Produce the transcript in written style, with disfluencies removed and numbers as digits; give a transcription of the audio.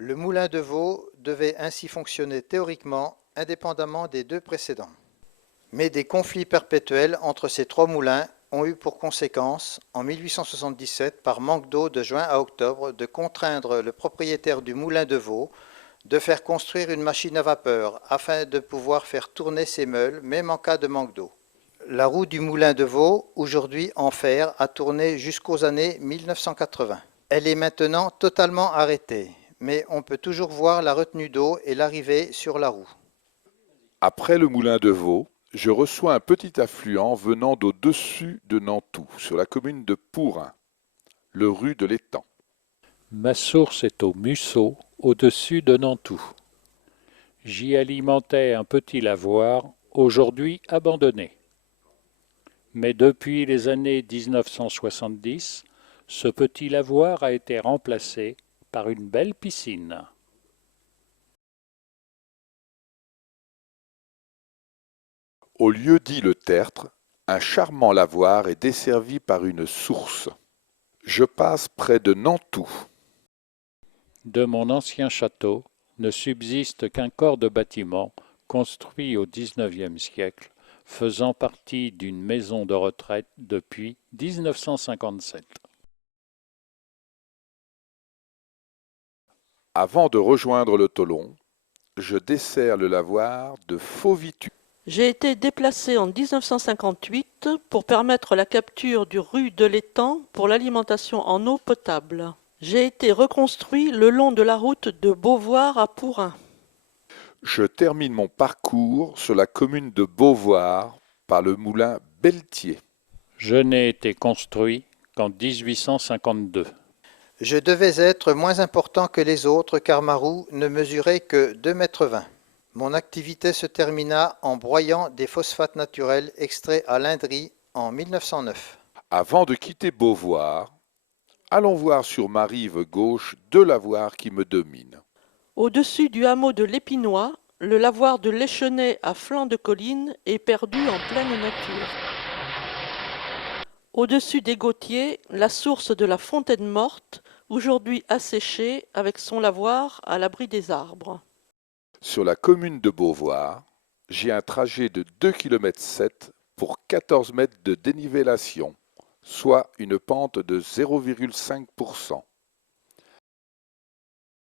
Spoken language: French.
Le moulin de Vaux devait ainsi fonctionner théoriquement indépendamment des deux précédents. Mais des conflits perpétuels entre ces trois moulins ont eu pour conséquence, en 1877, par manque d'eau de juin à octobre, de contraindre le propriétaire du moulin de Vaux de faire construire une machine à vapeur afin de pouvoir faire tourner ses meules, même en cas de manque d'eau. La roue du moulin de Vaux, aujourd'hui en fer, a tourné jusqu'aux années 1980. Elle est maintenant totalement arrêtée, mais on peut toujours voir la retenue d'eau et l'arrivée sur la roue. Après le moulin de Vaux, je reçois un petit affluent venant d'au-dessus de Nantoux, sur la commune de Pourin, le rue de l'Étang. Ma source est au Mussau, au-dessus de Nantoux. J'y alimentais un petit lavoir, aujourd'hui abandonné. Mais depuis les années 1970, ce petit lavoir a été remplacé par une belle piscine. Au lieu dit le Tertre, un charmant lavoir est desservi par une source. Je passe près de Nantoux. De mon ancien château ne subsiste qu'un corps de bâtiment construit au XIXe siècle, faisant partie d'une maison de retraite depuis 1957. Avant de rejoindre le Tolon, je desserre le lavoir de Fauvitu. J'ai été déplacé en 1958 pour permettre la capture du rue de l'Étang pour l'alimentation en eau potable. J'ai été reconstruit le long de la route de Beauvoir à Pourin. Je termine mon parcours sur la commune de Beauvoir par le moulin Belletier. Je n'ai été construit qu'en 1852. Je devais être moins important que les autres car ma roue ne mesurait que 2,20 m. Mon activité se termina en broyant des phosphates naturels extraits à l'Indrie en 1909. Avant de quitter Beauvoir, allons voir sur ma rive gauche deux lavoirs qui me dominent. Au-dessus du hameau de l'Épinois, le lavoir de l'Échenay à flanc de colline est perdu en pleine nature. Au-dessus des Gautiers, la source de la Fontaine Morte, aujourd'hui asséchée avec son lavoir à l'abri des arbres. Sur la commune de Beauvoir, j'ai un trajet de 2,7 km pour 14 mètres de dénivellation, soit une pente de 0,5%.